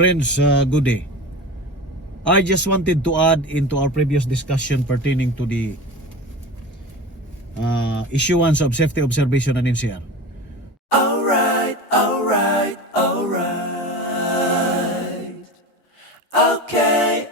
Friends, good day. I just wanted to add into our previous discussion pertaining to the issuance of safety observation and NCR. Alright. Okay.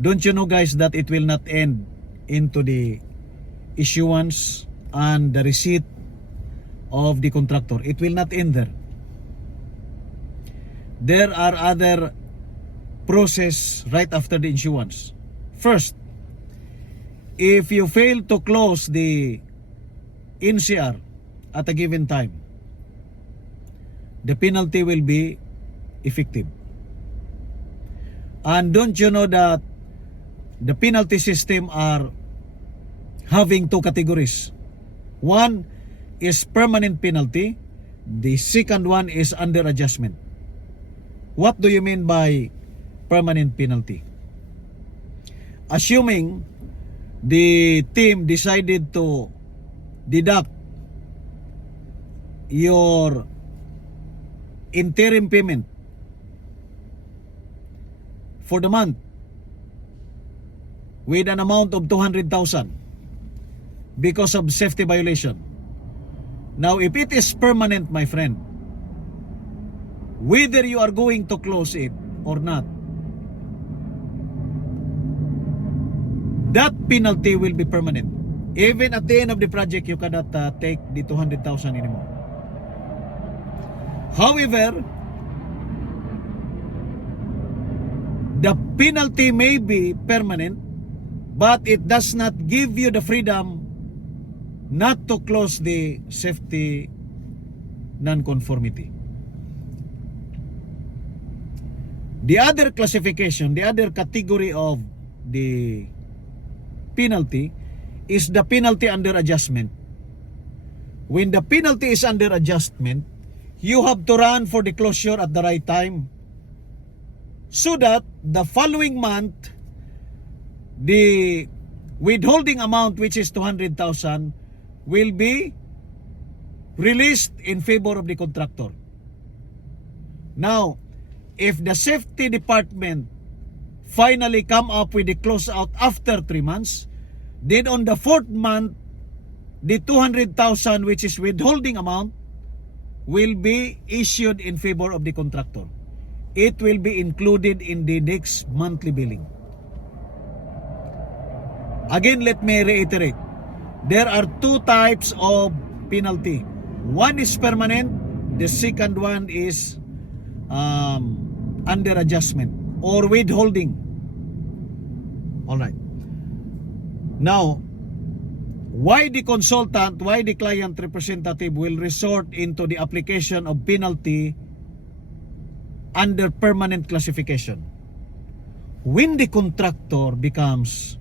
Don't you know, guys, that it will not end into the issuance and the receipt of the contractor? It will not end there. There are other process right after the issuance. First, if you fail to close the NCR at a given time, the penalty will be effective. And don't you know that the penalty system are having two categories? One is permanent penalty. The second one is under adjustment. What do you mean by permanent penalty? Assuming the team decided to deduct your interim payment for the month with an amount of 200,000 because of safety violation. Now, if it is permanent, my friend, whether you are going to close it or not, that penalty will be permanent. Even at the end of the project, you cannot take the 200,000 anymore. However, the penalty may be permanent, but it does not give you the freedom not to close the safety non-conformity. The other classification, the other category of the penalty is the penalty under adjustment. When the penalty is under adjustment, you have to run for the closure at the right time so that the following month, the withholding amount, which is 200,000, will be released in favor of the contractor. Now, if the safety department finally come up with the closeout after 3 months, then on the 4th month, the 200,000, which is withholding amount, will be issued in favor of the contractor. It will be included in the next monthly billing. Again, let me reiterate. There are two types of penalty. One is permanent. The second one is under adjustment or withholding. Alright. Now, why the consultant, why the client representative will resort into the application of penalty under permanent classification? When the contractor becomes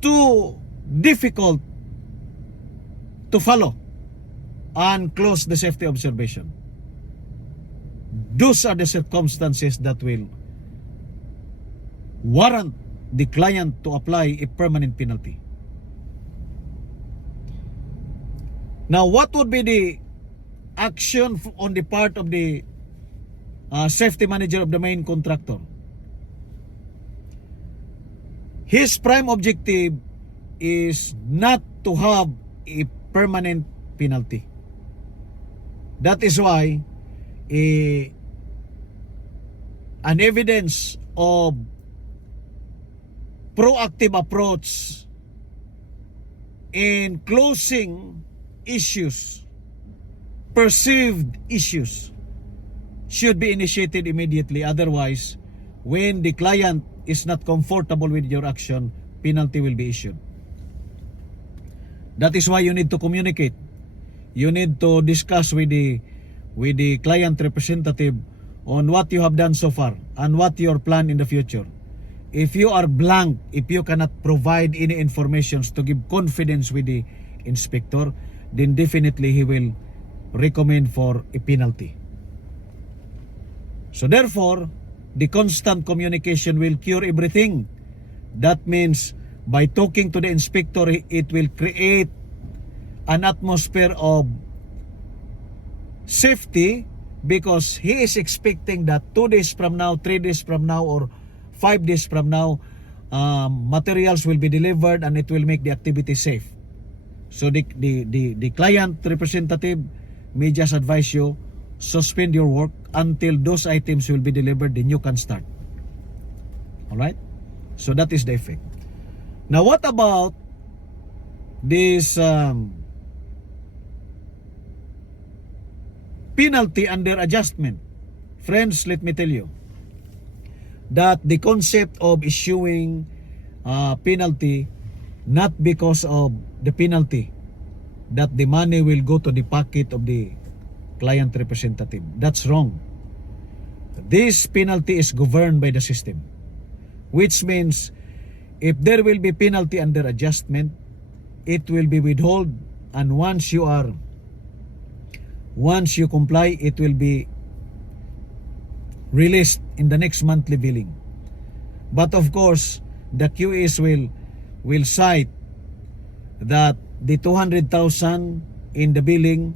too difficult to follow and close the safety observation, those are the circumstances that will warrant the client to apply a permanent penalty. Now, what would be the action on the part of the safety manager of the main contractor? His prime objective is not to have a permanent penalty. That is why an evidence of proactive approach in closing issues, perceived issues, should be initiated immediately. Otherwise, when the client is not comfortable with your action, penalty will be issued. That is why you need to communicate. You need to discuss with the client representative on what you have done so far and what your plan in the future. If you are blank, if you cannot provide any information to give confidence with the inspector, then definitely he will recommend for a penalty. So therefore, the constant communication will cure everything. That means by talking to the inspector, it will create an atmosphere of safety, because he is expecting that 2 days from now, 3 days from now, or 5 days from now, materials will be delivered and it will make the activity safe. So the client representative may just advise you, suspend your work until those items will be delivered, then you can start. Alright? So that is the effect. Now what about this penalty under adjustment? Friends, let me tell you that the concept of issuing penalty, not because of the penalty that the money will go to the pocket of the client representative. That's wrong. This penalty is governed by the system, which means if there will be penalty under adjustment, it will be withheld, and once you comply, it will be released in the next monthly billing. But of course, the QS will cite that the 200,000 in the billing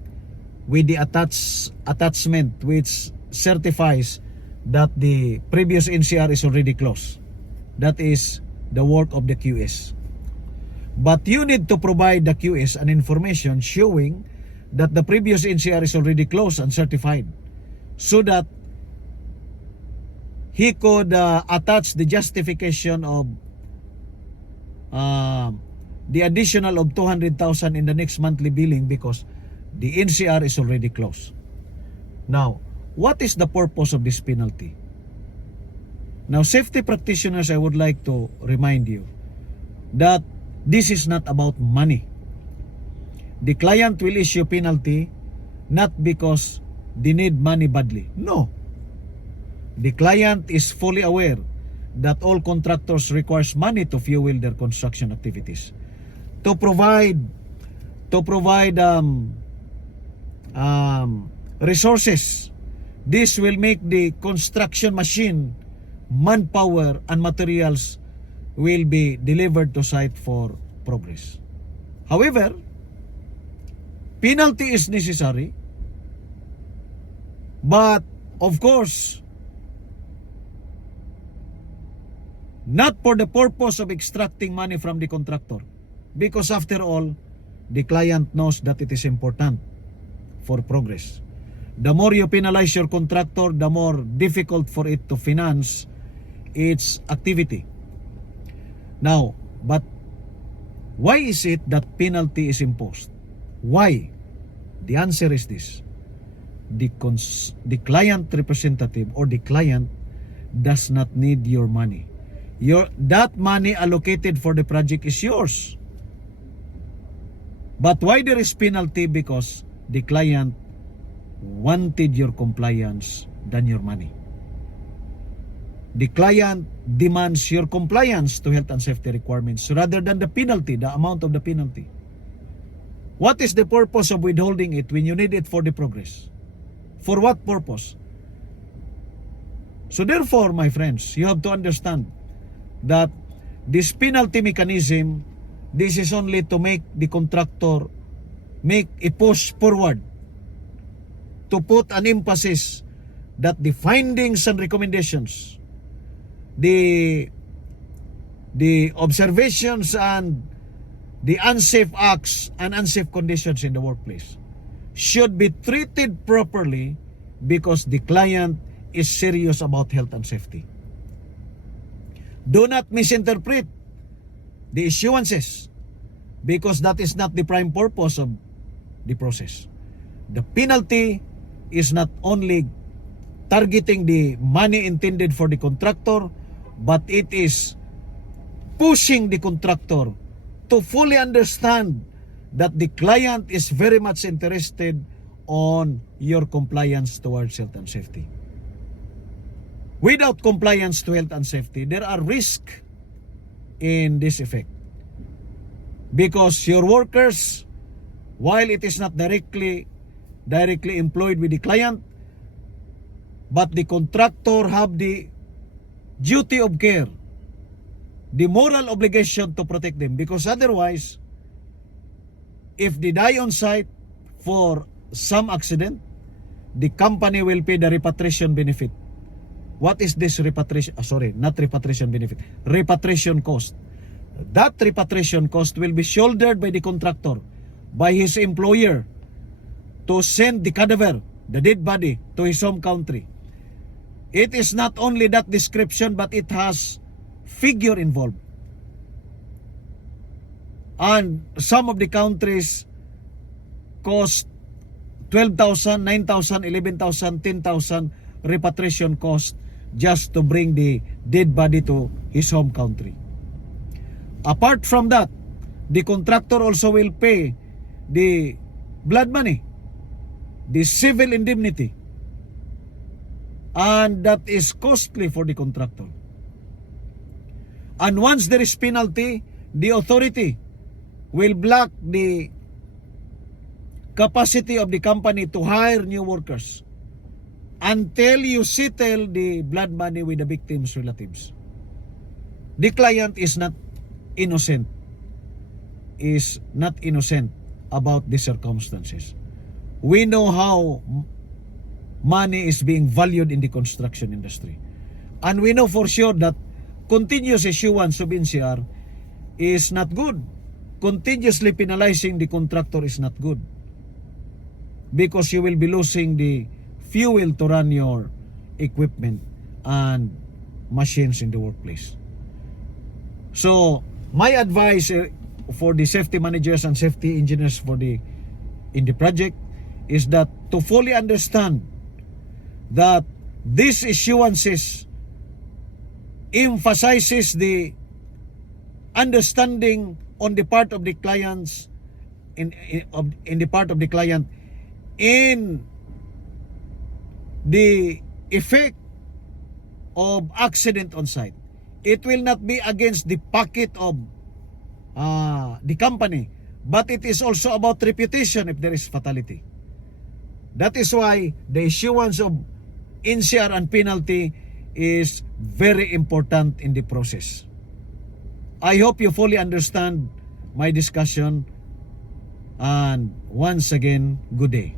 with the attachment which certifies that the previous NCR is already closed. That is the work of the QS. But you need to provide the QS an information showing that the previous NCR is already closed and certified, so that he could attach the justification of the additional of 200,000 in the next monthly billing, because the NCR is already closed. Now, what is the purpose of this penalty? Now, safety practitioners, I would like to remind you that this is not about money. The client will issue penalty not because they need money badly. No. The client is fully aware that all contractors requires money to fuel their construction activities, to provide resources. This will make the construction machine, manpower, and materials will be delivered to site for progress. However, penalty is necessary, but of course, not for the purpose of extracting money from the contractor, because after all, the client knows that it is important for progress. The more you penalize your contractor, the more difficult for it to finance its activity. Now, but why is it that penalty is imposed? Why? The answer is this: the client representative or the client does not need your money. That money allocated for the project is yours. But why there is penalty? Because the client wanted your compliance than your money. The client demands your compliance to health and safety requirements rather than the penalty, the amount of the penalty. What is the purpose of withholding it when you need it for the progress? For what purpose? So therefore, my friends, you have to understand that this penalty mechanism, this is only to make the contractor make a push forward, to put an emphasis that the findings and recommendations, the observations and the unsafe acts and unsafe conditions in the workplace should be treated properly, because the client is serious about health and safety. Do not misinterpret the issuances, because that is not the prime purpose of the process. The penalty is not only targeting the money intended for the contractor, but it is pushing the contractor to fully understand that the client is very much interested on your compliance towards health and safety. Without compliance to health and safety, there are risks in this effect, because your workers while it is not directly employed with the client, but the contractor have the duty of care, the moral obligation to protect them, because otherwise, if they die on site for some accident, the company will pay the repatriation benefit. What is this repatriation? Not repatriation benefit. Repatriation cost. That repatriation cost will be shouldered by the contractor, by his employer, to send the cadaver, the dead body, to his home country. It is not only that description, but it has figure involved. And some of the countries cost 12,000, 9,000, 11,000, 10,000 repatriation cost just to bring the dead body to his home country. Apart from that, the contractor also will pay the blood money, the civil indemnity, and that is costly for the contractor. And once there is penalty, the authority will block the capacity of the company to hire new workers until you settle the blood money with the victim's relatives. The client is not innocent about the circumstances. We know how money is being valued in the construction industry, and we know for sure that continuous issuance of NCR is not good. Continuously penalizing the contractor is not good, because you will be losing the fuel to run your equipment and machines in the workplace. So my advice for the safety managers and safety engineers in the project is that to fully understand that these issuances emphasizes the understanding on the part of the clients in the part of the client in the effect of accident on site. It will not be against the pocket of the company, but it is also about reputation if there is fatality. That is why the issuance of NCR and penalty is very important in the process. I hope you fully understand my discussion, and once again, good day.